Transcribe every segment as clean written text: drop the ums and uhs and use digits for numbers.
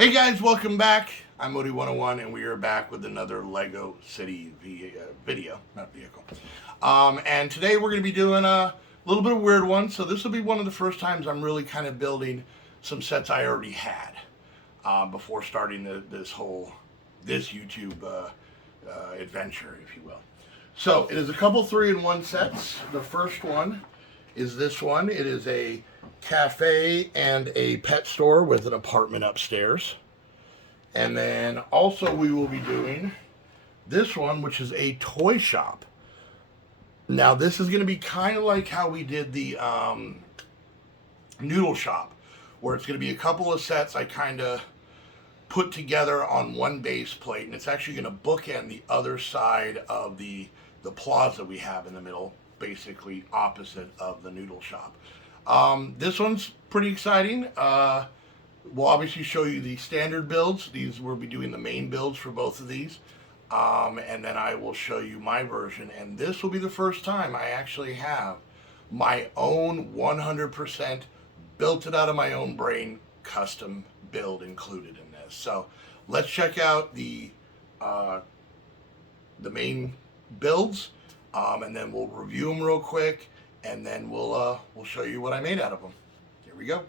Hey guys, welcome back. I'm Modi101 and we are back with another Lego City video, not vehicle. And today we're going to be doing a little bit of a weird one. So this will be one of the first times I'm really kind of building some sets I already had before starting this YouTube adventure, if you will. So it is a couple 3-in-1 sets. The first one is this one. It is a cafe and a pet store with an apartment upstairs. And then also we will be doing this one, which is a toy shop. Now this is going to be kind of like how we did the noodle shop, where it's going to be a couple of sets I kind of put together on one base plate, and it's actually going to bookend the other side of the plaza we have in the middle, basically opposite of the noodle shop. This one's pretty exciting. We'll obviously show you the standard builds. These we'll be doing the main builds for both of these. And then I will show you my version. And this will be the first time I actually have my own 100% built it out of my own brain custom build included in this. So let's check out the main builds, and then we'll review them real quick, and then we'll show you what I made out of them. Here we go.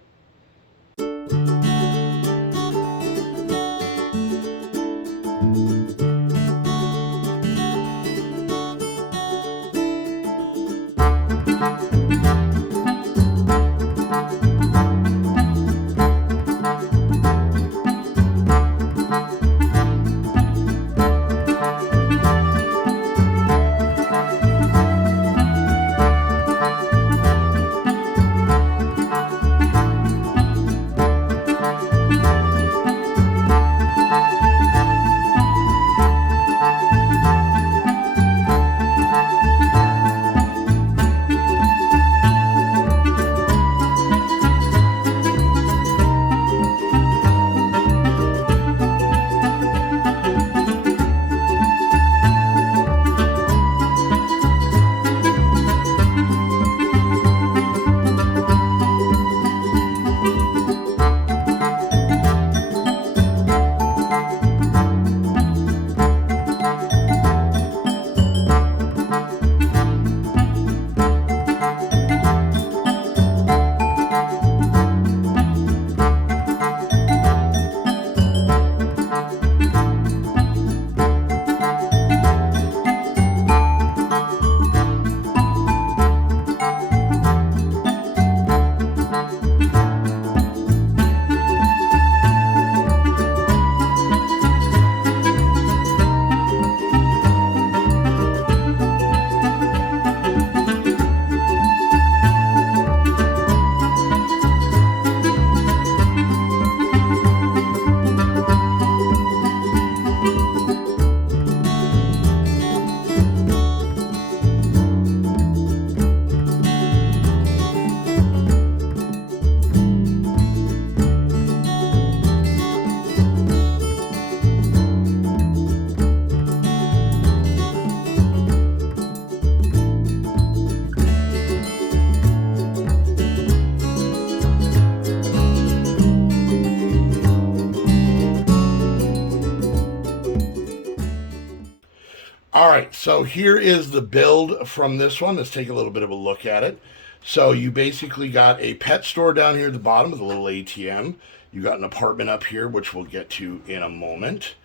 Alright, so here is the build from this one. Let's take a little bit of a look at it. So you basically got a pet store down here at the bottom with a little ATM. You got an apartment up here, which we'll get to in a moment.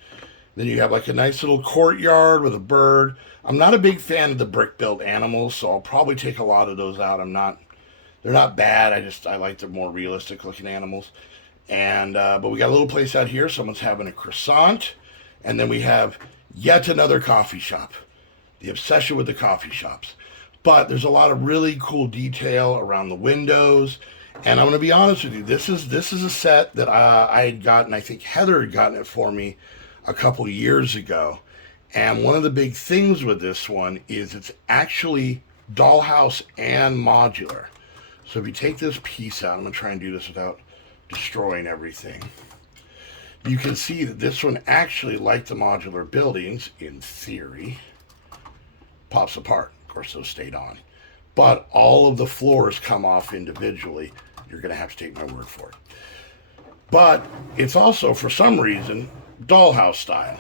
Then you have like a nice little courtyard with a bird. I'm not a big fan of the brick-built animals, so I'll probably take a lot of those out. They're not bad. I like the more realistic looking animals. And but we got a little place out here. Someone's having a croissant. And then we have yet another coffee shop. The obsession with the coffee shops. But there's a lot of really cool detail around the windows. And I'm going to be honest with you, this is a set that I had gotten. I think Heather had gotten it for me a couple years ago. And one of the big things with this one is it's actually dollhouse and modular. So if you take this piece out, I'm going to try and do this without destroying everything. You can see that this one actually, like the modular buildings, in theory, pops apart. Of course, those stayed on. But all of the floors come off individually. You're going to have to take my word for it. but it's also, for some reason, dollhouse style.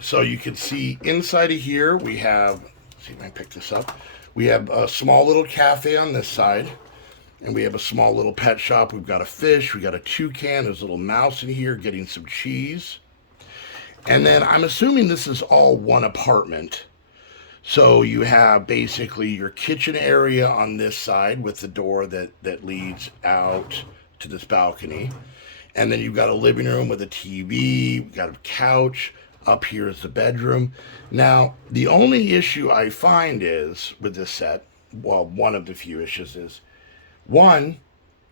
So you can see inside of here, we have, let's see if I can pick this up. We have a small little cafe on this side, and we have a small little pet shop. We've got a fish, we got a toucan, there's a little mouse in here getting some cheese. And then I'm assuming this is all one apartment. So you have basically your kitchen area on this side with the door that leads out to this balcony. And then you've got a living room with a TV, you've got a couch. Up here is the bedroom. Now, the only issue I find is with this set, well, one of the few issues is, one,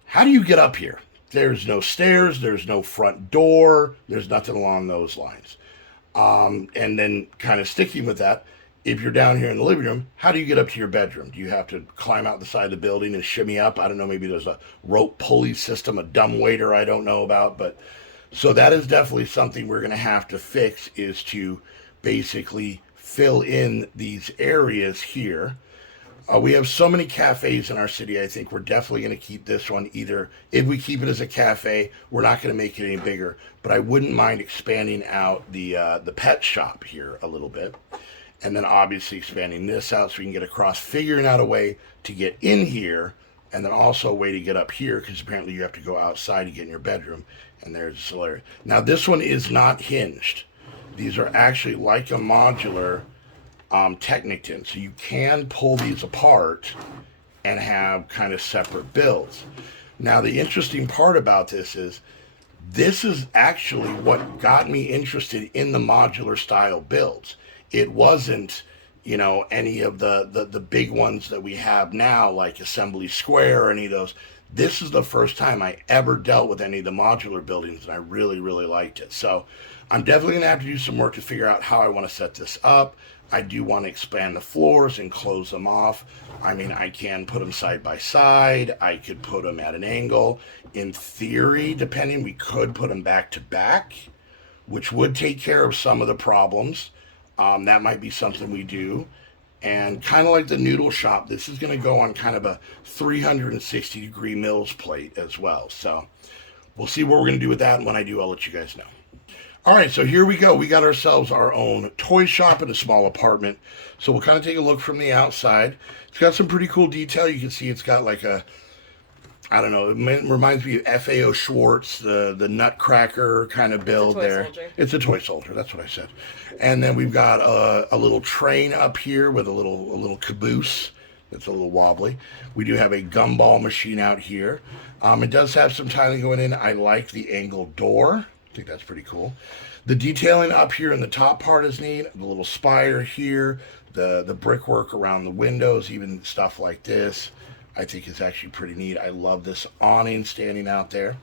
how do you get up here? There's no stairs, there's no front door, there's nothing along those lines. And then kind of sticking with that, if you're down here in the living room, how do you get up to your bedroom? Do you have to climb out the side of the building and shimmy up? I don't know, maybe there's a rope pulley system, a dumb waiter I don't know about, but so that is definitely something we're going to have to fix, is to basically fill in these areas here. We have so many cafes in our city. I think we're definitely going to keep this one. Either if we keep it as a cafe, we're not going to make it any bigger. But I wouldn't mind expanding out the pet shop here a little bit, and then obviously expanding this out so we can get across. Figuring out a way to get in here, and then also a way to get up here, because apparently you have to go outside to get in your bedroom. And there's the area. Now this one is not hinged. These are actually like a modular Technicton, so you can pull these apart and have kind of separate builds. Now the interesting part about this is actually what got me interested in the modular style builds. It wasn't, you know, any of the big ones that we have now, like Assembly Square or any of those. This is the first time I ever dealt with any of the modular buildings, and I really, really liked it. So I'm definitely going to have to do some work to figure out how I want to set this up. I do want to expand the floors and close them off. I mean, I can put them side by side. I could put them at an angle. In theory, depending, we could put them back to back, which would take care of some of the problems. That might be something we do. And kind of like the noodle shop, this is going to go on kind of a 360-degree Mills plate as well. So we'll see what we're going to do with that. And when I do, I'll let you guys know. All right, so here we go. We got ourselves our own toy shop in a small apartment. So we'll kind of take a look from the outside. It's got some pretty cool detail. You can see it's got like a, I don't know, it reminds me of FAO Schwartz, the Nutcracker kind of build there. Soldier. It's a toy soldier, that's what I said. And then we've got a little train up here with a little caboose that's a little wobbly. We do have a gumball machine out here. It does have some tiling going in. I like the angled door. I think that's pretty cool. The detailing up here in the top part is neat. The little spire here, the brickwork around the windows, even stuff like this, I think is actually pretty neat. I love this awning standing out there.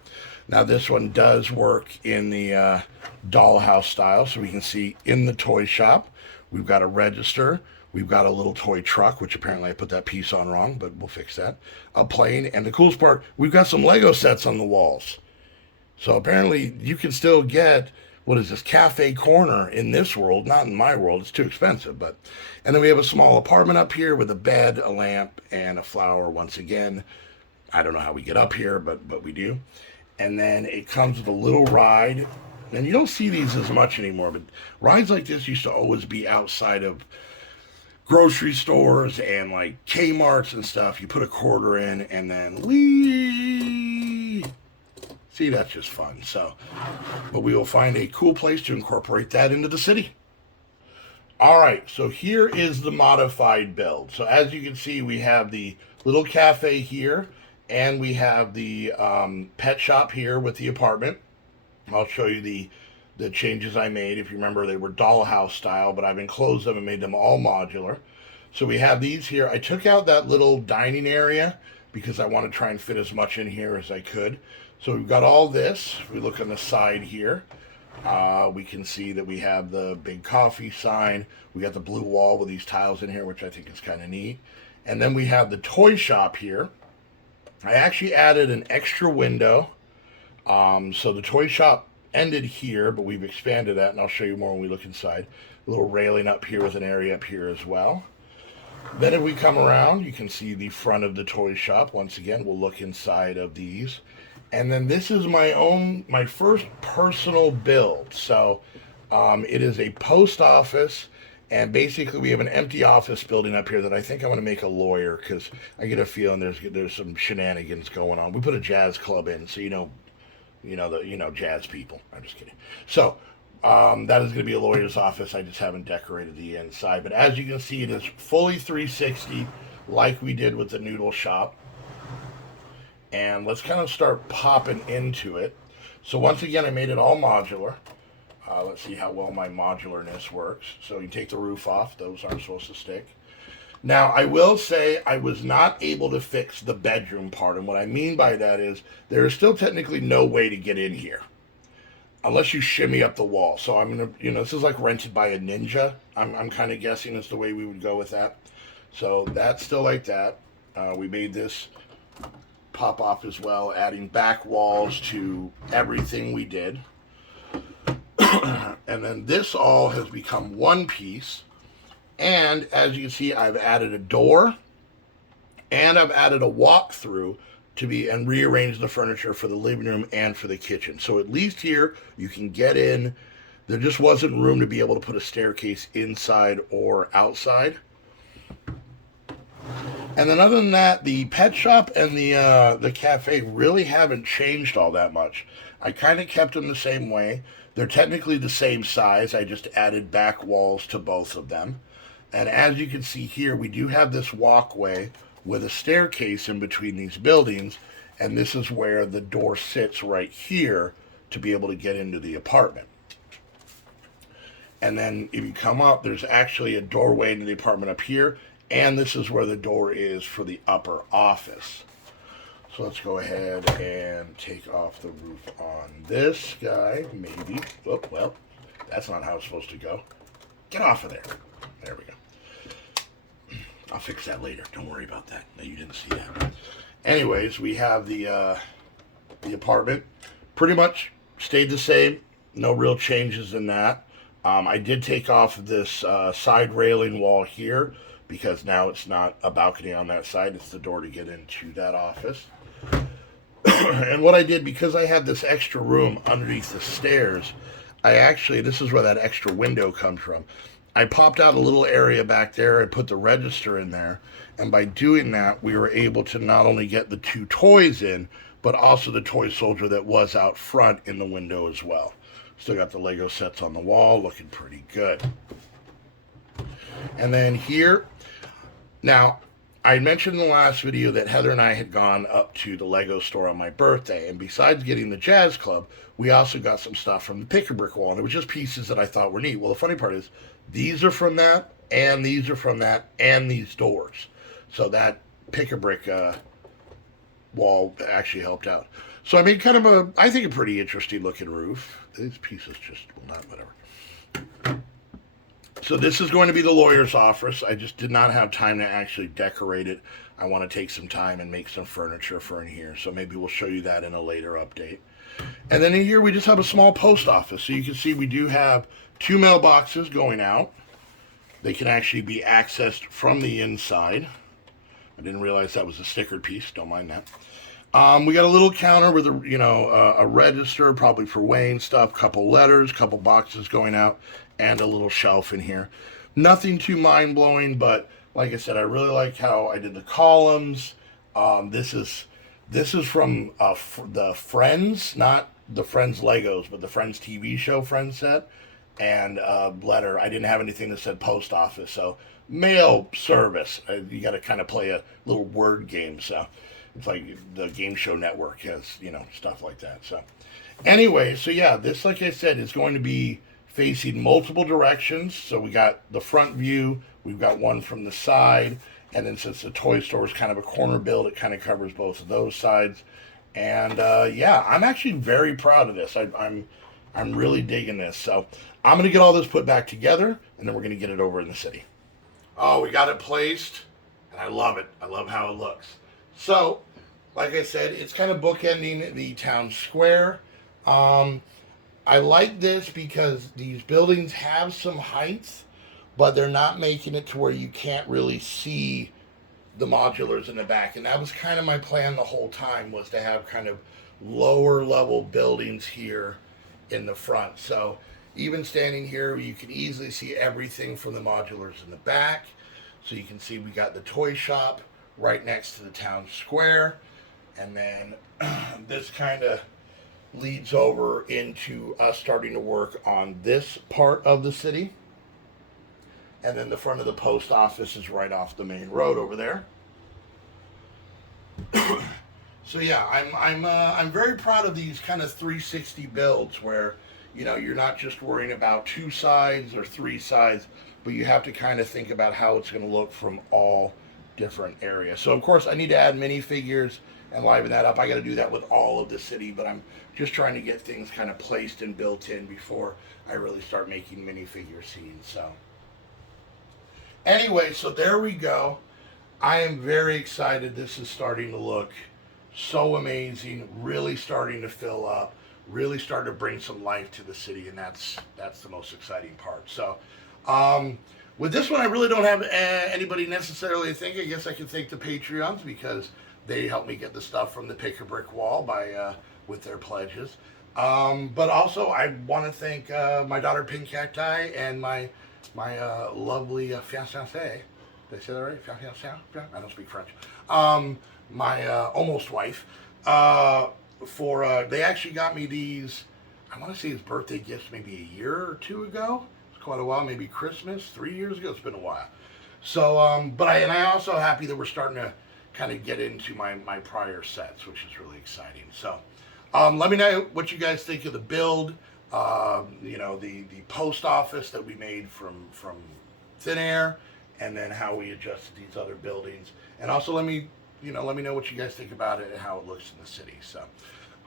Now this one does work in the dollhouse style, so we can see in the toy shop, we've got a register, we've got a little toy truck, which apparently I put that piece on wrong, but we'll fix that. A plane, and the coolest part, we've got some Lego sets on the walls. So apparently you can still get, what is this, cafe corner in this world, not in my world, it's too expensive, but. And then we have a small apartment up here with a bed, a lamp, and a flower once again. I don't know how we get up here, but we do. And then it comes with a little ride, and you don't see these as much anymore, but rides like this used to always be outside of grocery stores and like Kmart's and stuff. You put a quarter in and then whee! See, that's just fun. So, but we will find a cool place to incorporate that into the city. All right, so here is the modified build. So as you can see, we have the little cafe here, and we have the pet shop here with the apartment. I'll show you the changes I made. If you remember, they were dollhouse style, but I've enclosed them and made them all modular. So we have these here. I took out that little dining area because I want to try and fit as much in here as I could. So we've got all this. If we look on the side here, we can see that we have the big coffee sign. We got the blue wall with these tiles in here, which I think is kind of neat. And then we have the toy shop here. I actually added an extra window. So the toy shop ended here, but we've expanded that, and I'll show you more when we look inside. A little railing up here with an area up here as well. Then if we come around, you can see the front of the toy shop. Once again, we'll look inside of these. And then this is my first personal build. So it is a post office, and basically we have an empty office building up here that I think I want to make a lawyer, because I get a feeling there's some shenanigans going on. We put a jazz club in, so jazz people. I'm just kidding. So that is going to be a lawyer's office. I just haven't decorated the inside, but as you can see, it is fully 360, like we did with the noodle shop. And let's kind of start popping into it. So once again, I made it all modular. Let's see how well my modularness works. So you take the roof off. Those aren't supposed to stick. Now, I will say I was not able to fix the bedroom part. And what I mean by that is there is still technically no way to get in here unless you shimmy up the wall. So I'm going to, this is like rented by a ninja. I'm kind of guessing is the way we would go with that. So that's still like that. We made this pop off as well, adding back walls to everything we did. And then this all has become one piece. And as you can see, I've added a door and I've added a walk-through and rearrange the furniture for the living room and for the kitchen. So at least here you can get in. There just wasn't room to be able to put a staircase inside or outside. And then other than that, the pet shop and the cafe really haven't changed all that much. I kind of kept them the same way. They're technically the same size. I just added back walls to both of them. And as you can see here, we do have this walkway with a staircase in between these buildings. And this is where the door sits right here to be able to get into the apartment. And then if you come up, there's actually a doorway into the apartment up here. And this is where the door is for the upper office. So let's go ahead and take off the roof on this guy, maybe. Oh, well, that's not how it's supposed to go. Get off of there. There we go. I'll fix that later. Don't worry about that. No, you didn't see that. Anyways, we have the apartment. Pretty much stayed the same. No real changes in that. I did take off this side railing wall here, because now it's not a balcony on that side, it's the door to get into that office. And what I did, because I had this extra room underneath the stairs, this is where that extra window comes from. I popped out a little area back there and put the register in there. And by doing that, we were able to not only get the two toys in, but also the toy soldier that was out front in the window as well. Still got the Lego sets on the wall, looking pretty good. And then here, now, I mentioned in the last video that Heather and I had gone up to the Lego store on my birthday, and besides getting the Jazz Club, we also got some stuff from the Pick-a-Brick wall, and it was just pieces that I thought were neat. Well, the funny part is, these are from that, and these are from that, and these doors. So that Pick-a-Brick wall actually helped out. So I made kind of I think a pretty interesting looking roof. These pieces just, well, not whatever. So this is going to be the lawyer's office. I just did not have time to actually decorate it. I want to take some time and make some furniture for in here. So maybe we'll show you that in a later update. And then in here we just have a small post office. So you can see we do have 2 mailboxes going out. They can actually be accessed from the inside. I didn't realize that was a stickered piece. Don't mind that. We got a little counter with a register, probably for weighing stuff, couple letters, couple boxes going out, and a little shelf in here. Nothing too mind-blowing, but like I said, I really like how I did the columns. This is from the Friends, not the Friends Legos, but the Friends TV show Friends set, and a letter. I didn't have anything that said post office, so mail service. You got to kind of play a little word game, so it's like the Game Show Network has, stuff like that. So anyway, so yeah, this, like I said, is going to be facing multiple directions. So we got the front view, we've got one from the side, and then since the toy store is kind of a corner build, it kind of covers both of those sides. And yeah, I'm actually very proud of this. I'm really digging this. So I'm going to get all this put back together, and then we're going to get it over in the city. Oh, we got it placed, and I love it. I love how it looks. So, like I said, it's kind of bookending the town square. I like this because these buildings have some height, but they're not making it to where you can't really see the modulars in the back. And that was kind of my plan the whole time, was to have kind of lower level buildings here in the front. So even standing here, you can easily see everything from the modulars in the back. So you can see we got the toy shop right next to the town square. And then this kind of leads over into us starting to work on this part of the city. And then the front of the post office is right off the main road over there. So yeah, I'm very proud of these kind of 360 builds where, you know, you're not just worrying about two sides or three sides, but you have to kind of think about how it's going to look from all different areas. So of course I need to add minifigures and liven that up. I got to do that with all of the city, but I'm just trying to get things kind of placed and built in before I really start making minifigure scenes. So anyway, so there we go. I am very excited. This is starting to look so amazing, really starting to fill up, really starting to bring some life to the city, and that's the most exciting part. So with this one, I really don't have anybody necessarily to thank. I guess I can thank the Patreons because they helped me get the stuff from the Pick a Brick Wall by with their pledges. But also, I want to thank my daughter Pink Cacti and my lovely fiancée. Did I say that right? Fiancée? I don't speak French. My almost wife. They actually got me these. I want to say his birthday gifts maybe a year or two ago. It's quite a while. Maybe Christmas 3 years ago. It's been a while. So, I also happy that we're starting to kind of get into my prior sets, which is really exciting. So let me know what you guys think of the build. You know, the post office that we made from thin air, and then how we adjusted these other buildings. And also let me know what you guys think about it and how it looks in the city. So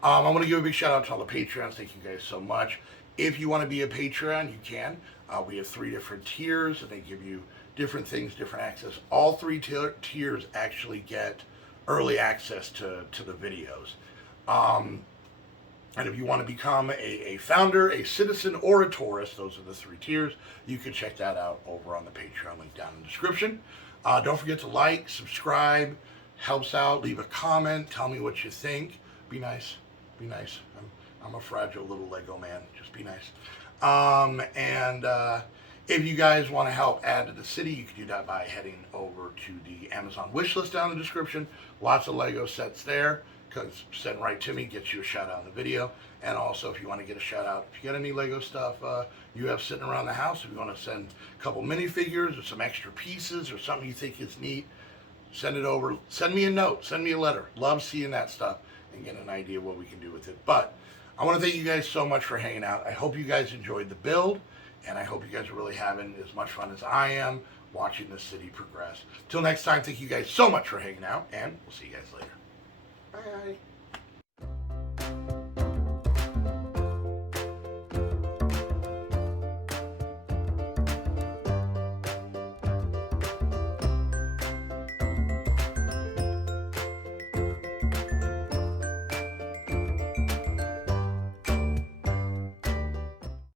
I want to give a big shout out to all the Patreons. Thank you guys so much. If you want to be a Patreon, you can. We have 3 different tiers, and they give you different things, different access. All 3 tiers actually get early access to the videos. And if you want to become a founder, a citizen, or a tourist, those are the 3 tiers. You can check that out over on the Patreon link down in the description. Don't forget to like, subscribe, helps out. Leave a comment. Tell me what you think. Be nice. Be nice. I'm a fragile little Lego man. Just be nice. If you guys want to help add to the city, you can do that by heading over to the Amazon wishlist down in the description. Lots of Lego sets there. Because send right to me, gets you a shout out in the video. And also, if you want to get a shout out, if you got any Lego stuff you have sitting around the house, if you want to send a couple minifigures or some extra pieces or something you think is neat, send it over. Send me a note. Send me a letter. Love seeing that stuff and getting an idea of what we can do with it. But I want to thank you guys so much for hanging out. I hope you guys enjoyed the build, and I hope you guys are really having as much fun as I am watching the city progress. Till next time, thank you guys so much for hanging out, and we'll see you guys later. Bye.